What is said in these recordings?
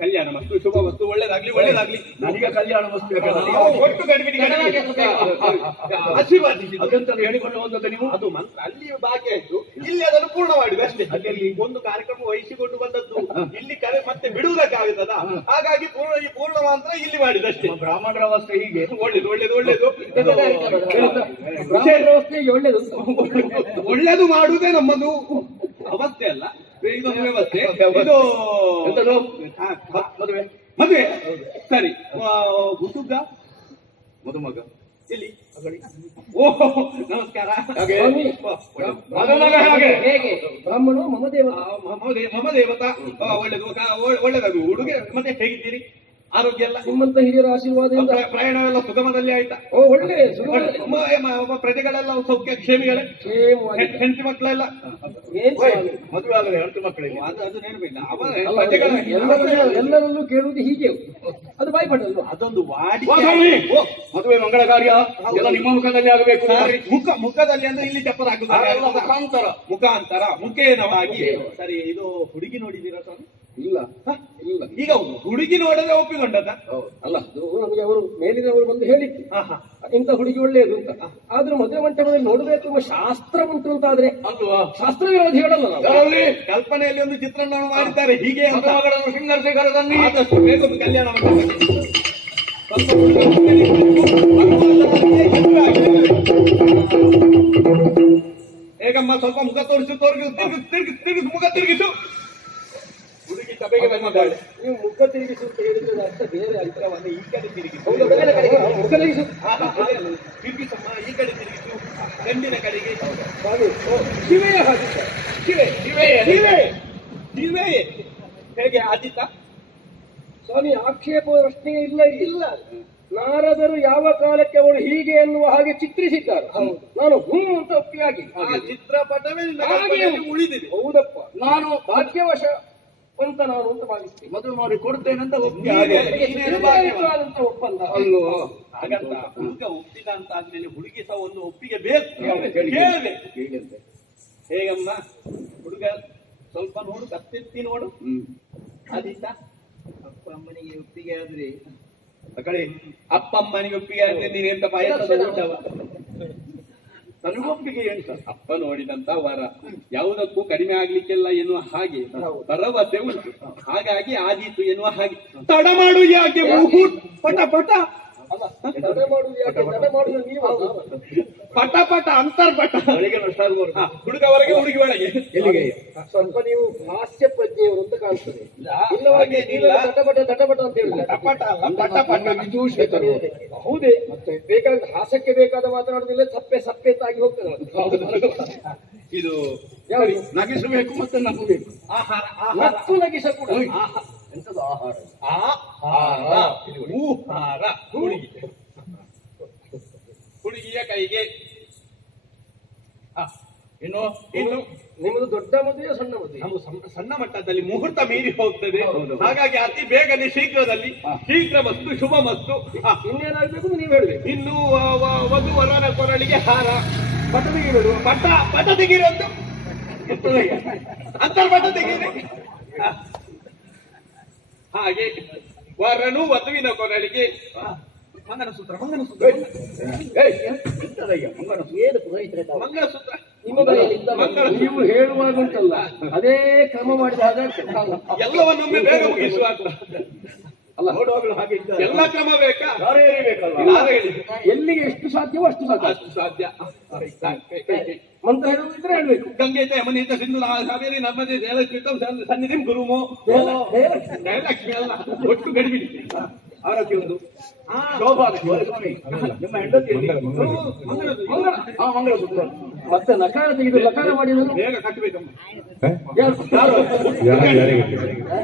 ಕಲ್ಯಾಣ ಮಸ್ತು ಶುಭ ವಸ್ತು ಒಳ್ಳೇದಾಗ್ಲಿ ಒಳ್ಳೇದಾಗ್ಲಿ. ನನಗೆ ಕಲ್ಯಾಣ ವಸ್ತು ಒಟ್ಟು ಗಡಿಬಿಡಿ ಆಶೀರ್ವಾದಿಸಿ ಅದೆಂತ ಹೇಳಿಕೊಂಡು ಹೋದದ್ದು ನೀವು? ಅದು ಮಂತ್ರ ಅಲ್ಲಿ ಬಾಕಿ ಆಯ್ತು, ಇಲ್ಲಿ ಅದನ್ನು ಪೂರ್ಣ ಮಾಡಿದೆ ಅಷ್ಟೇ. ಅಲ್ಲಿ ಒಂದು ಕಾರ್ಯಕ್ರಮ ವಹಿಸಿಕೊಂಡು ಬಂದದ್ದು, ಇಲ್ಲಿ ಕರೆ ಮತ್ತೆ ಬಿಡುವುದಕ್ಕಾಗುತ್ತದ, ಹಾಗಾಗಿ ಪೂರ್ಣ ಮಂತ್ರ ಇಲ್ಲಿ ಮಾಡಿದಷ್ಟೇ. ಬ್ರಾಹ್ಮಣರ ಅವಸ್ಥೆ ಹೀಗೆ. ಒಳ್ಳೇದು ಒಳ್ಳೇದು ಒಳ್ಳೇದು ಒಳ್ಳೇದು ಮಾಡುವುದೇ ನಮ್ಮದು ಅವಸ್ಥೆ ಅಲ್ಲ, ಇದೊಂದು ವ್ಯವಸ್ಥೆ. ಇದು ಮದುವೆ ಮದುವೆ ಸರಿ. ಹುಡುಗ ಮದುಮಗ ಇಲ್ಲಿ. ಓಹೋ ನಮಸ್ಕಾರ. ಬ್ರಾಹ್ಮಣ ಮಮ ದೇವತಾ. ಒಳ್ಳೇದು ಒಳ್ಳೇದು. ಹುಡುಗ ಮತ್ತೆ ಹೇಗಿದ್ದೀರಿ? ಆರೋಗ್ಯ ಎಲ್ಲ ನಿಮ್ಮಂತ ಹಿರಿಯರ ಆಶೀರ್ವಾದದಿಂದ ಪ್ರಯಾಣ ಎಲ್ಲ ಸುಗಮದಲ್ಲಿ ಆಯ್ತಾ? ಓ ಒಳ್ಳೆ ಪ್ರಜೆಗಳೆಲ್ಲ ಸೌಖ್ಯ ಕ್ಷೇಮಿಗಳೇ? ಹೆಂಡತಿ ಮಕ್ಕಳೆಲ್ಲ ಮದುವೆ ಆಗದೆ ಹೆಂಡತಿ ಮಕ್ಕಳಿಗೆ ಅದು ನೆನಪಿಲ್ಲ. ಎಲ್ಲರಲ್ಲೂ ಕೇಳುವುದು ಹೀಗೆ, ಅದು ಬಾಯ್ಪಡಲ್ವ? ಅದೊಂದು ವಾಡಿ ಮದುವೆ ಮಂಗಳ ಕಾರ್ಯ ಎಲ್ಲ ನಿಮ್ಮ ಮುಖದಲ್ಲಿ ಆಗಬೇಕು. ಮುಖದಲ್ಲಿ ಅಂದ್ರೆ ಇಲ್ಲಿ ಚಪ್ಪರ ಮುಖಾಂತರ ಮುಖೇನವಾಗಿ. ಸರಿ, ಇದು ಹುಡುಗಿ ನೋಡಿದ್ದೀರಾ ಸ್ವಾಮಿ? ಇಲ್ಲ ಇಲ್ಲ. ಈಗ ಹುಡುಗಿ ನೋಡದೆ ಒಪ್ಪಿಕೊಂಡದ ಅಲ್ಲ, ನಮಗೆ ಅವರು ಮೇಲಿನವರು ಬಂದು ಹೇಳಿತ್ತು ಇಂಥ ಹುಡುಗಿ ಒಳ್ಳೆಯದು ಅಂತ. ಆದ್ರೂ ಮದುವೆ ಮಂಟಪದಲ್ಲಿ ನೋಡಬೇಕು ಎಂಬ ಶಾಸ್ತ್ರ ಉಂಟು ಅಂತ ಆದ್ರೆ ಶಾಸ್ತ್ರ ವಿರೋಧಿಗಳಲ್ಲ ನಾವು. ಕಲ್ಪನೆಯಲ್ಲಿ ಒಂದು ಚಿತ್ರಣವನ್ನು ಮಾಡಿದ್ದಾರೆ ಹೀಗೆ ಅಂತ. ಶೃಂಗರಿಸಿ ಕರೆದನ್ನಿ ಆದಷ್ಟು ಬೇಗ ಒಂದು ಕಲ್ಯಾಣ ಹೇಗಮ್ಮ, ಸ್ವಲ್ಪ ಮುಖ ತೋರಿಸು, ತಿರುಗಿಸು ಮುಖ ತಿರುಗಿಸು. ಹುಡುಗಿ ಸಭೆಗೆ ಬಂದಿದ್ದಾಳೆ. ನೀವು ಮುಖ ತಿರುಗಿಸು ಅಂತ ಹೇಳಿದ್ರೆ ಅರ್ಥ ಬೇರೆ ಅರ್ಥವನ್ನು ಈ ಕಡೆ ತಿರುಗಿಸು. ಮುಖ ತಿರುಗಿಸು, ತಿರುಗಿಸಮ್ಮ, ಈ ಕಡೆ ತಿರುಗಿಸು, ಗಂಡಿನ ಕಡೆಗೆ. ಶಿವೆಯ ಹಾಕಿದ್ದ ಶಿವೆ ಹೇಗೆ ಆದಿತ್ತ ಸ್ವಾಮಿ? ಆಕ್ಷೇಪ ಪ್ರಶ್ನೆ ಇಲ್ಲ ಇಲ್ಲ. ನಾರದರು ಯಾವ ಕಾಲಕ್ಕೆ ಅವರು ಹೀಗೆ ಎನ್ನುವ ಹಾಗೆ ಚಿತ್ರಿಸಿದ್ದಾರೆ. ನಾನು ಅಂತ ಒಪ್ಪಿಯಾಗಿ ಚಿತ್ರಪಟವೇ ಉಳಿದಿದೆ. ಹೌದಪ್ಪ, ನಾನು ಭಾಗ್ಯವಶ ಅಂತ ನಾನು ಅಂತ ಭಾವಿಸ್ತೀನಿ. ಮದುವೆ ಮಾಡಿ ಕೊಡ್ತೇನಂತ ಒಪ್ಪಿ ಒಪ್ಪಂದ ಅಲ್ವೋ? ಹಾಗಂತ ಹುಡುಗ ಒಪ್ಪಿದ ಅಂತ ಆದ್ಮೇಲೆ ಹುಡುಗಿ ಸಹ ಒಂದು ಒಪ್ಪಿಗೆ ಬೇಕು. ಹೇಗಮ್ಮ ಹುಡುಗ ಸ್ವಲ್ಪ ನೋಡು, ಕತ್ತೆತ್ತಿ ನೋಡು. ಆದಿತ್ತ ಅಪ್ಪ ಅಮ್ಮನಿಗೆ ಒಪ್ಪಿಗೆ ಆದ್ರೆ ಅಪ್ಪ ಅಮ್ಮನಿಗೆ ಒಪ್ಪಿಗೆ ಆದ್ರೆ ನೀನೆಂತ ಪಾಯಸದ ಊಟವ? ನನಗೊಪ್ಪಿಗೆ ಏನು ಸರ್? ಅಪ್ಪ ನೋಡಿದಂತ ವರ ಯಾವುದಕ್ಕೂ ಕಡಿಮೆ ಆಗ್ಲಿಕ್ಕೆಲ್ಲ ಎನ್ನುವ ಹಾಗೆ ಭರವಸೆ ಉಂಟು. ಹಾಗಾಗಿ ಆದೀತು ಎನ್ನುವ ಹಾಗೆ ತಡ ಮಾಡು ಯಾಕೆ? ಪಟ ಪಟ ಪಟ ಪಟ ಅಂತರ್ಪಟ. ಹುಡುಗವರೆಗೆ ಹುಡುಗಿ ಒಳಗೆ. ಸ್ವಲ್ಪ ನೀವು ಹಾಸ್ಯ ಪ್ರಜ್ಞೆಯವರು ಅಂತ ಕಾಣ್ತದೆ. ತಟಪಟ ಅಂತ ಹೇಳಿಲ್ಲ, ಹೌದೇ? ಮತ್ತೆ ಬೇಕಾದ ಹಾಸ್ಯಕ್ಕೆ ಬೇಕಾದ ಮಾತನಾಡುದಿಲ್ಲ, ಸಪ್ಪೆ ಸಪ್ಪೆತ್ತಾಗಿ ಹೋಗ್ತದೆ. ಇದು ನಗಿಸಬೇಕು ಮತ್ತೆ ನಗಬೇಕು. ಆಹಾರ ಮತ್ತು ನಗಿಸ ಕೂಡ ಎಂತದು ಆಹಾರ? ಹುಡುಗಿಯ ಕೈಗೆ. ಇನ್ನು ನಿಮ್ಮದು ದೊಡ್ಡ ಮದುವೆ ಸಣ್ಣ ಮದುವೆ? ನಾವು ಸಣ್ಣ ಮಟ್ಟದಲ್ಲಿ ಮುಹೂರ್ತ ಮೀರಿ ಹೋಗ್ತದೆ. ಹಾಗಾಗಿ ಅತಿ ಬೇಗನೆ ಶೀಘ್ರದಲ್ಲಿ ಶೀಘ್ರ ಮಸ್ತು ಶುಭ ಮಸ್ತು. ಇನ್ನೇನಾಗಬೇಕು ನೀವು ಹೇಳ್ಬೇಕು. ಇನ್ನು ವಧು ವರನ ಕೊರಳಿಗೆ ಹಾರ, ಪಟ ತೆಗಿಬೇಡು. ಪಟ ತೆಗೀರೊಂದು ಅಂತರ್ಪಟ ತೆಗೀರಿ. ಹಾಗೆ ವರನು ವಧುವಿನ ಕೊರಳಿಗೆ ಮಂಗನಸೂತ್ರ. ಮಂಗನಸೂತ್ರ ನೀವು ಹೇಳುವಾಗ ಉಂಟಲ್ಲ, ಅದೇ ಕ್ರಮ ಮಾಡಿದ ಹಾಗೆ ಎಲ್ಲವನ್ನೊಮ್ಮೆ ಬೇಗ ಮುಗಿಸುವ ಅಲ್ಲ. ನೋಡುವಾಗಲೂ ಹಾಗೆ ಎಲ್ಲ ಕ್ರಮ ಬೇಕಾ? ಎಲ್ಲಿಗೆ ಎಷ್ಟು ಸಾಧ್ಯವೋ ಅಷ್ಟು ಸಾಧ್ಯ. ಅಷ್ಟು ಸಾಧ್ಯ. ಮಂತ್ರ ಹೇಳುವುದಿದ್ರೆ ಹೇಳ್ಬೇಕು. ಗಂಗೆತ ಯಮನೀತ ಸಿಂಧು ಕಾವೇರಿ ನರ್ಮದೆ ಜಯಲಕ್ಷ್ಮಿ ಸನ್ನಿಧಿಂ ಗುರುಮೋ. ಜಯಲಕ್ಷ್ಮಿ ಅಲ್ಲ, ಒಟ್ಟು ಗಡಿಬಿಡಿ. ಆರತಿ ಒಂದು ಶೋಭಾ ನಿಮ್ಮ ಹೆಂಡತಿ ಮಂಗಳಸೂತ್ರ. ಮತ್ತೆ ನಕಾರ ತೆಗೆದು ಲಕಾರ ಮಾಡಿದ್ರು ಬೇಗ ಕಟ್ಟಬೇಕಮ್ಮ.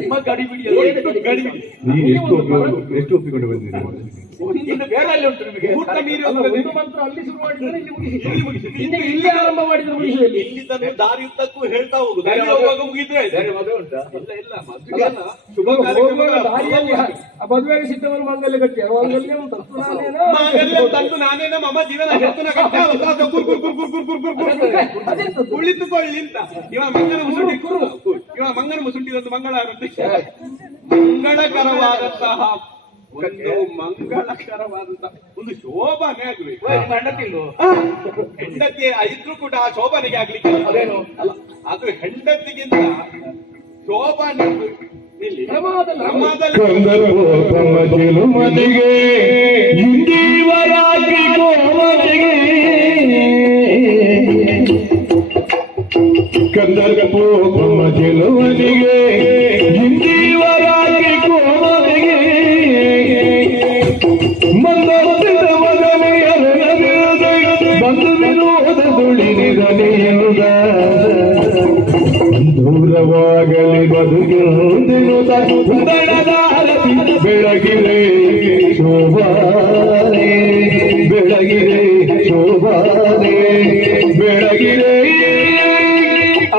ನಿಮ್ಮ ಗಡಿಬಿಡಿ ಎಷ್ಟು ಒಪ್ಪಿಕೊಂಡು ಬಂದಿದ್ದೀರಿ? ಇನ್ನು ಬೇರೆ ಅಲ್ಲಿ ಉಂಟು ನಿಮಗೆ. ಮುಹೂರ್ತ ಮೀರಿ ಒಂದು ಮಂತ್ರ ಅಲ್ಲಿ ಶುರು ಮಾಡಿದ್ರೆ ಇಲ್ಲಿ ಆರಂಭ ಮಾಡಿದ್ರೆ ಮುಗಿಸುವಲ್ಲಿ. ಇಲ್ಲಿದ್ದನ್ನು ದಾರಿಯುದ್ದಕ್ಕೂ ಹೇಳ್ತಾ ಹೋಗುದು. ಹೋಗುವಾಗ ಮುಗಿದ್ರೆ ಮದುವೆ ಉಂಟಾ? ಇಲ್ಲ ಮದುವೆ ಶುಭ ದಾರಿಯಲ್ಲಿ ಮದುವೆಗೆ ಸಿದ್ಧವನ್ನು ಮಂಗಲ್ಯ ಗಟ್ಟಿ ಮಾಂಗಲ್ಯಂ ತಂತು ನಾನೇನ ಮಾಂಗಲ್ಯಂ ತಂತು ನಾನೇನ ಮಮ ಜೀವನ ಹೆತ್ತುನ ಕಟ್ಟ ಅದೆಂತದ್ದು? ಕುಳಿತುಕೊಳ್ಳಿ ಅಂತ ಇವ ಮಂಗನ ಮುಸುಂಡಿ ಇವ ಮಂಗನ ಮುಸುಂಡಿ ಒಂದು ಮಂಗಳ ಆಗುತ್ತೆ ಮಂಗಳಕರವಾದಂತಹ ಒಂದು ಮಂಗಳಕರವಾದಂತಹ ಒಂದು ಶೋಭನೆ ಆಗ್ಬೇಕು ಹೆಂಡತಿ ಇದ್ರು ಕೂಡ ಆ ಶೋಭನೆಗೆ ಆಗ್ಲಿಕ್ಕೆ ಅದೇನು ಅಲ್ಲ ಅದು ಹೆಂಡತಿಗಿಂತ ಶೋಭನೆ ಇಲ್ಲಿ ಪ್ರಮಾದದಲ್ಲಿ ಕಂದರ್ಪೋಪಮತಿಲು ಮನೆಗೆ ಇಂದೀವರಾಗಿ ಕೋಮತಿಗೆ ಕಂದರ್ಪೋಪಮತಿಲು ಮನೆಗೆ ಇಂದೀವರಾಗಿ ಕೋಮತಿಗೆ ಮಂದೋದಿತ ಮಗನೆಯರನದ ಬಂದು ವಿರೋಧ ದುಳಿನಿದನೆಯುದ ದೂರವಾಗಲಿ ಬದುಕಿರುವುದಿರುತ್ತ ಉದಳದಾರತಿ ಬೆಳಗಿರೆ ಶೋಭಾನೆ ಬೆಳಗಿರೆ ಶೋಭಾನೆ ಬೆಳಗಿರೆ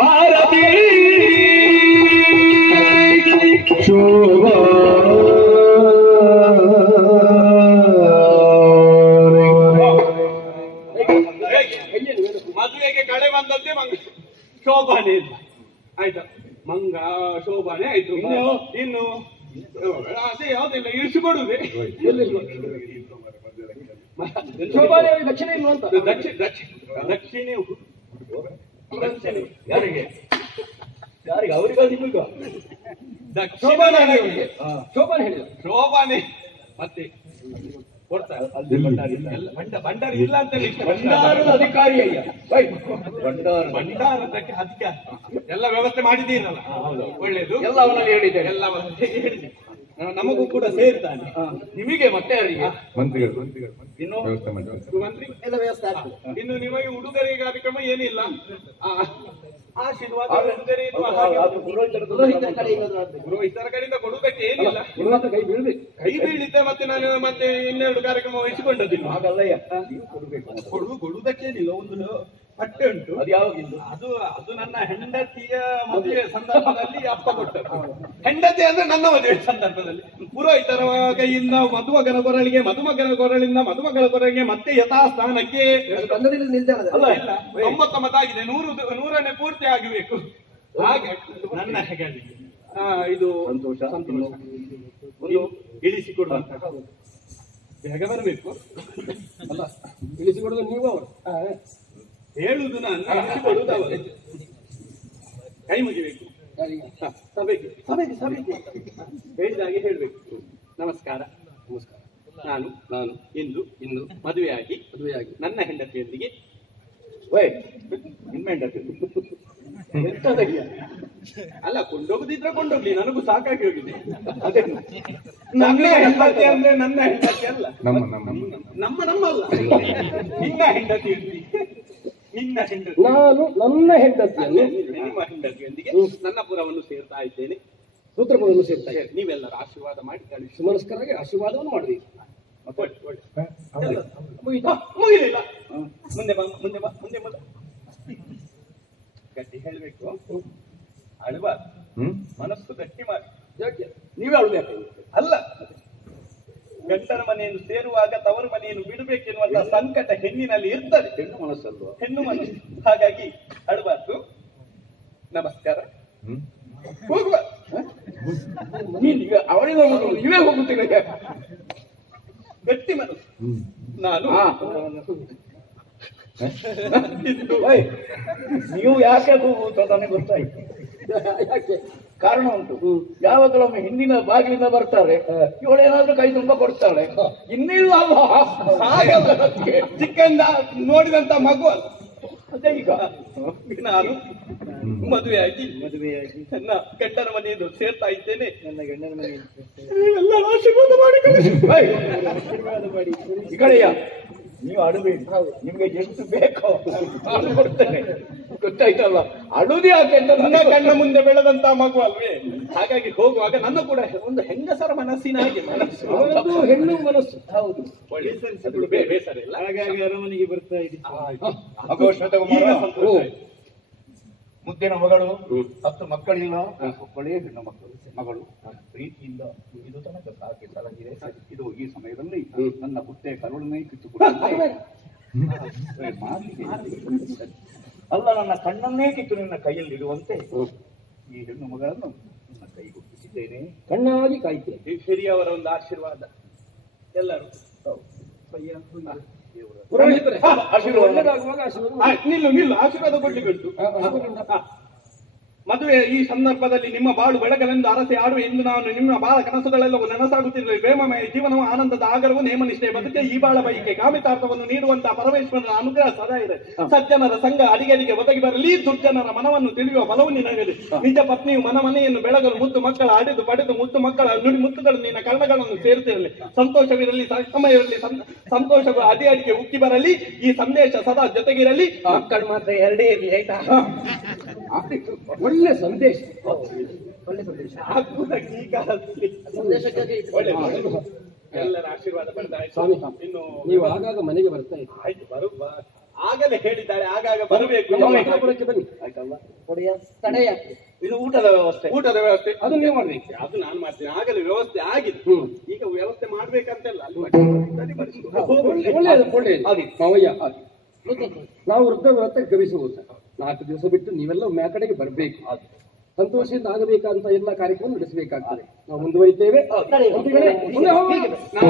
ಆರತಿ ಮದುವೆಗೆ ಕಳೆ ಬಂದಂತೆ ಶೋಭಾನೆ ಇಲ್ಲ ಆಯ್ತಾ ಮಂಗ ಶೋಭಾನೆ ಆಯ್ತು ಇನ್ನು ಅದೇ ಯಾವ್ದಿಲ್ಲ ಇಳಿಸಿಕೊಡುದೆ ಶೋಭಾನೆ ದಕ್ಷಿಣ ಇಲ್ವ ಅಂತ ದಕ್ಷಿಣೆ ಯಾರಿಗೆ ಯಾರಿಗೆ ಅವರಿಗೂ ನಿಮಗೂ ಶೋಭಾನೆ ಹೇಳಿದ ಶೋಭಾನೆ ಮತ್ತೆ ಕೊಡ್ತಾರೆ ಭಂಡಾರಿ ಇಲ್ಲ ಅಂತ ಭಂಡಾರದ ಅಧಿಕಾರಿ ಅಯ್ಯ ಭಂಡಾರದಕ್ಕೆ ಅಧಿಕಾರ ಎಲ್ಲ ವ್ಯವಸ್ಥೆ ಮಾಡಿದ್ದೀರಲ್ಲ ಒಳ್ಳೇದು ಎಲ್ಲ ಅವನಲ್ಲಿ ಹೇಳಿದ್ದೇನೆ ಎಲ್ಲ ಹೇಳಿದೆ ನಮಗೂ ಕೂಡ ಸೇರ್ತಾನೆ ನಿಮಗೆ ಮತ್ತೆ ಯಾರಿಗೆ ಮಂತ್ರಿಗಳು ಇನ್ನು ಮಂತ್ರಿ ಎಲ್ಲ ವ್ಯವಸ್ಥೆ ಆಗ್ತದೆ. ಇನ್ನು ನಿಮಗೆ ಉಡುಗೊರೆ ಕಾರ್ಯಕ್ರಮ ಏನಿಲ್ಲ ಆಶೀರ್ವಾದ ಉಡುಗೊರೆ ಇರುವ ಅದು ಪುರೋಹಿತರ ಪುರೋಹಿತರ ಕಡೆ ಏನಾದ್ರು ಆಗ್ಬೇಕು. ಪುರೋಹಿತರ ಕಡೆಯಿಂದ ಕೊಡುವುದಕ್ಕೆ ಏನಿಲ್ಲ ನಿಮ್ಮ ಹತ್ರ ಕೈ ಬೀಳ್ಬೇಕು. ಕೈ ಬೀಳಿದ್ದೆ ಮತ್ತೆ ನಾನು ಮತ್ತೆ ಇನ್ನೆರಡು ಕಾರ್ಯಕ್ರಮ ವಹಿಸಿಕೊಂಡದಿಲ್ಲ ಹಾಗಲ್ಲಯ್ಯ ನೀವು ಕೊಡಬೇಕು ಕೊಡುವುದಕ್ಕೇನಿಲ್ಲ ಒಂದು ಪಟ್ಟೆ ಉಂಟು ಅದು ಯಾವಾಗಿಂದು ಅದು ಅದು ನನ್ನ ಹೆಂಡತಿಯ ಮದುವೆ ಸಂದರ್ಭದಲ್ಲಿ ಅಪ್ಪ ಕೊಟ್ಟರು ಹೆಂಡತಿ ಅಂದ್ರೆ ನನ್ನ ಮದುವೆ ಸಂದರ್ಭದಲ್ಲಿ ಪುರೋಹಿತರ ಕೈಯಿಂದ ಮದುಮಗನ ಕೊರಳಿಗೆ ಮದುಮಗನ ಕೊರಳಿಂದ ಮದುಮಗಳ ಕೊರಳಿಗೆ ಮತ್ತೆ ಯಥಾಸ್ಥಾನಕ್ಕೆ ಅದು ಬಂಧದಲ್ಲಿ ನಿಲ್ದಾಣದ. ಅಲ್ಲ ಇಲ್ಲ 99 ಆಗಿದೆ 100ನೇ ಪೂರ್ತಿ ಆಗಬೇಕು ಹಾಗೆ ನನ್ನ ಹೆಗಲಿಗೆ ಇದು ಸಂತೋಷ ಸಂತೋಷ ಒಂದು ಇಳಿಸಿಕೊಡುವಂತ ಬೇಗ ಬರಬೇಕು ಅಲ್ಲ ಇಳಿಸಿಕೊಡೋದು ನೀವು ಅವರು. ಹೇಳುದು ನಾನು ಇಳಿಸಿಕೊಡುವುದು ಅವರು ಕೈ ಮುಗಿಬೇಕು ಯಾರಿಗೆ? ಸಭೆಗೆ ಹೇಳಿದಾಗೆ ಹೇಳ್ಬೇಕು ನಮಸ್ಕಾರ ನಾನು ಇಂದು ಮದುವೆಯಾಗಿ ನನ್ನ ಹೆಂಡತಿಯೊಂದಿಗೆ ನಿಮ್ಮ ಹೆಂಡತಿ ಎಂತದಯ್ಯ? ಅಲ್ಲ ಕೊಂಡೋಗುದಿದ್ರೆ ಕೊಂಡೋಗ್ಲಿ ನನಗೂ ಸಾಕಾಗಿ ಹೋಗಿದೆ ಅದೇ ನನ್ನ ಹೆಂಡತಿ ಅಂದ್ರೆ ನನ್ನ ಹೆಂಡತಿ ಅಲ್ಲ ನಮ್ಮ ಅಲ್ಲ ನಿನ್ನ ಹೆಂಡತಿ ನಿನ್ನ ಹೆಂಡತಿ ನಾನು ನನ್ನ ಹೆಂಡತಿಯನ್ನು ನಿಮ್ಮ ಹೆಂಡತಿಯೊಂದಿಗೆ ನನ್ನ ಪುರವನ್ನು ಸೇರ್ತಾ ಇದ್ದೇನೆ ಸೂತ್ರಪದವನ್ನು ಸೇರ್ತಾ ಇದ್ದಾರೆ. ನೀವೆಲ್ಲರ ಆಶೀರ್ವಾದ ಮಾಡಿ ಕಳಿಸಿ ಸುಮನಸ್ಕರಾಗಿ ಆಶೀರ್ವಾದವನ್ನು ಮಾಡಿದ್ರಿ. ಮುಗಿಲಿಲ್ಲ ಮುಂದೆ ಬಾ ಗಟ್ಟಿ ಹೇಳ್ಬೇಕು ಅಳಬಾರ್ದು ಮನಸ್ಸು ಗಟ್ಟಿ ಮಾಡಿ ಯಾಕೆ? ನೀವೇ ಅಳ್ಬೇಕು ಅಲ್ಲ ಗಂಡನ ಮನೆಯನ್ನು ಸೇರುವಾಗ ತವರು ಮನೆಯನ್ನು ಬಿಡಬೇಕೆನ್ನುವಂತಹ ಸಂಕಟ ಹೆಣ್ಣಿನಲ್ಲಿ ಇರ್ತದೆ ಹೆಣ್ಣು ಮನಸ್ಸಲ್ವ ಹೆಣ್ಣು ಮನಸ್ಸು ಹಾಗಾಗಿ ಅಳಬಾರ್ದು ನಮಸ್ಕಾರ ಹೋಗುವ ನೀನೀಗ ಅವಳಿಗೆ ನೀವೇ ಹೋಗುತ್ತೀರ ಗಟ್ಟಿ ಮನಸ್ಸು ನಾನು ನೀವು ಯಾಕೆ ಹೋಗುವುದು ನನಗೆ ಗೊತ್ತಾಯ್ತು ಯಾಕೆ? ಕಾರಣ ಉಂಟು ಯಾವಾಗಲೊಮ್ಮೆ ಹಿಂದಿನ ಬಾಗಿಲಿಂದ ಬರ್ತಾರೆ ಇವಳೇನಾದ್ರೂ ಕೈ ತುಂಬ ಕೊಡ್ತಾಳೆ ಇನ್ನಿಲ್ಲ ಅಲ್ವಾ ಹಾಗಲ್ಲ ನನಗೆ ಚಿಕ್ಕಂದ ನೋಡಿದಂತ ಮಗು ಅಲ್ಲ ಅದೇ ಈಗ ನಾನು ಮದುವೆಯಾಗಿ ನನ್ನ ಗಂಡನ ಮನೆಯನ್ನು ಸೇರ್ತಾ ಇದ್ದೇನೆ ನನ್ನ ಗಂಡನ ಮನೆಯಲ್ಲಿ ನೀವೆಲ್ಲ ಆಶೀರ್ವಾದ ಮಾಡಿ ಕಳಿಸಿ. ಆಶೀರ್ವಾದ ಮಾಡಿ ಈ ಕಡೆಯ ನೀವು ಅಡಬೇಡಿ ನಿಮ್ಗೆ ಎಷ್ಟು ಬೇಕೋ ನಾನು ಕೊಡ್ತೇನೆ ಗೊತ್ತಾಯ್ತಲ್ಲ ಅಡುದು ಯಾಕೆ ಅಂತ ನನ್ನ ಕಣ್ಣ ಮುಂದೆ ಬೆಳೆದಂತ ಮಗು ಅಲ್ವೇ ಹಾಗಾಗಿ ಹೋಗುವಾಗ ನನ್ನ ಕೂಡ ಒಂದು ಹೆಂಗಸರ ಮನಸ್ಸಿನ ಹಾಗೆ ಮನಸ್ಸು ಅವನದ್ದು ಹೆಣ್ಣು ಮನಸ್ಸು. ಹೌದು. ಒಳ್ಳೆ ಅದು ಬೇಸರ ಇಲ್ಲ ಹಾಗಾಗಿ ಅರಮನೆಗೆ ಬರ್ತಾ ಇದೆ. ಅಘೋಷ ಈಗ ಸಂತೋಷ ಆಯ್ತು. ಮುದ್ದಿನ ಮಗಳು 10 ಮಕ್ಕಳಿಲ್ಲ, ಒಬ್ಬಳೇ ಹೆಣ್ಣು ಮಗಳು ಪ್ರೀತಿಯಿಂದ ಇದು ತನಕ ಸಾಕಿ ಸಲಹಿದೆ. ಇದು ಈ ಸಮಯದಲ್ಲಿ ನನ್ನ ಹುಟ್ಟೆ ಕರುಳನ್ನೇ ಕಿತ್ತುಕೊಂಡು ಅಲ್ಲ, ನನ್ನ ಕಣ್ಣನ್ನೇ ಕಿತ್ತು ನಿನ್ನ ಕೈಯಲ್ಲಿ ಇಡುವಂತೆ ಈ ಹೆಣ್ಣು ಮಗಳನ್ನು ನನ್ನ ಕೈಗೊಪ್ಪಿಸಿದ್ದೇನೆ. ಕಣ್ಣಾಗಿ ಕಾಯ್ತೇನೆ. ಹಿರಿಯವರ ಒಂದು ಆಶೀರ್ವಾದ ಎಲ್ಲರೂ ಪುರೋಹಿತರೆ, ಆಶೀರ್ವಾದ. ಒಳ್ಳೆದಾಗುವಾಗ ಆಶೀರ್ವಾದ ಮಾಡಿ. ನಿಲ್ಲು ಆಶೀರ್ವಾದ ಕೊಡ್ಲಿಕ್ಕೆ ಉಂಟು. ಮದುವೆ ಈ ಸಂದರ್ಭದಲ್ಲಿ ನಿಮ್ಮ ಬಾಳು ಬೆಳಗಲೆಂದು ಅರಸಿ ಆಡುವೆ ಎಂದು ನಾನು ನಿಮ್ಮ ಬಾಳ ಕನಸುಗಳೆಲ್ಲವೂ ನನಸಾಗುತ್ತಿರಲಿ. ಪ್ರೇಮಮಯ ಜೀವನವು ಆನಂದದ ಆಗರವು ನೇಮನಿಷ್ಠೆ ಬದುಕೆ ಈ ಬಾಳ ಬೈಕೆ ಕಾಮಿತಾರ್ಥವನ್ನು ನೀಡುವಂತಹ ಪರಮೇಶ್ವರನ ಅನುಗ್ರಹ ಸದಾ ಇದೆ. ಸಜ್ಜನರ ಸಂಘ ಅಡಿಗಡಿಗೆ ಒದಗಿ ಬರಲಿ, ದುರ್ಜನರ ಮನವನ್ನು ತಿಳಿಯುವ ಬಲವು ನಿನಗಲಿ. ನಿಜ ಪತ್ನಿಯು ಮನೆಯನ್ನು ಬೆಳಗಲು ಮುದ್ದು ಮಕ್ಕಳ ಅಡಿದು ಪಡೆದು ಮುದ್ದು ಮಕ್ಕಳ ನುಡಿ ಮುತ್ತುಗಳು ನಿನ್ನ ಕರ್ಣಗಳನ್ನು ಸೇರುತ್ತಿರಲಿ. ಸಂತೋಷವಿರಲಿ, ಸಮಯವಿರಲಿ, ಸಂತೋಷಗಳು ಅಡಿ ಅಡಿಗೆ ಉಕ್ಕಿ ಬರಲಿ. ಈ ಸಂದೇಶ ಸದಾ ಜೊತೆಗಿರಲಿ. ಮಕ್ಕಳು ಮಾತ್ರ ಎರಡೇ ಇರಲಿ, ಆಯ್ತಾ? ಒಳ್ಳೆ ಸಂದೇಶ. ಈ ಕಾಲದಲ್ಲಿ ಎಲ್ಲರ ಆಶೀರ್ವಾದ ಪಡೆದಾಯ್ತು. ಸ್ವಾಮಿ, ಇನ್ನು ನೀವು ಆಗಾಗ ಮನೆಗೆ ಬರ್ತಾ ಇದ್ದೀರಿ. ಆಯ್ತು, ಆಗಲೇ ಹೇಳಿದ್ದಾರೆ, ಆಗಾಗ ಬರಬೇಕು. ಮಹಾಪುರಕ್ಕೆ ಬನ್ನಿ. ಆಯ್ತಲ್ಲ, ತಡೆಯ ಇದು ಊಟದ ವ್ಯವಸ್ಥೆ. ಊಟದ ವ್ಯವಸ್ಥೆ ಅದು ನೀವು ಮಾಡ್ಬೇಕು. ಅದು ನಾನು ಮಾಡ್ತೀನಿ. ಆಗಲೇ ವ್ಯವಸ್ಥೆ ಆಗಿದೆ. ಈಗ ವ್ಯವಸ್ಥೆ ಮಾಡ್ಬೇಕಂತೆಲ್ಲ ಅಲ್ಲಿ ಒಳ್ಳೆಯದು ಮಾವಯ್ಯ. ನಾವು ವೃದ್ಧ ವ್ರತ ಗಮಿಸುವುದು 4 ದಿವಸ ಬಿಟ್ಟು ನೀವೆಲ್ಲ ಒಮ್ಮೆ ಆ ಕಡೆಗೆ ಬರಬೇಕು. ಸಂತೋಷದಿಂದ ಆಗಬೇಕಂತ ಎಲ್ಲ ಕಾರ್ಯಕ್ರಮ ನಡೆಸಬೇಕಾಗ್ತದೆ. ನಾವು ಮುಂದುವರಿತೇವೆ. ನಾನು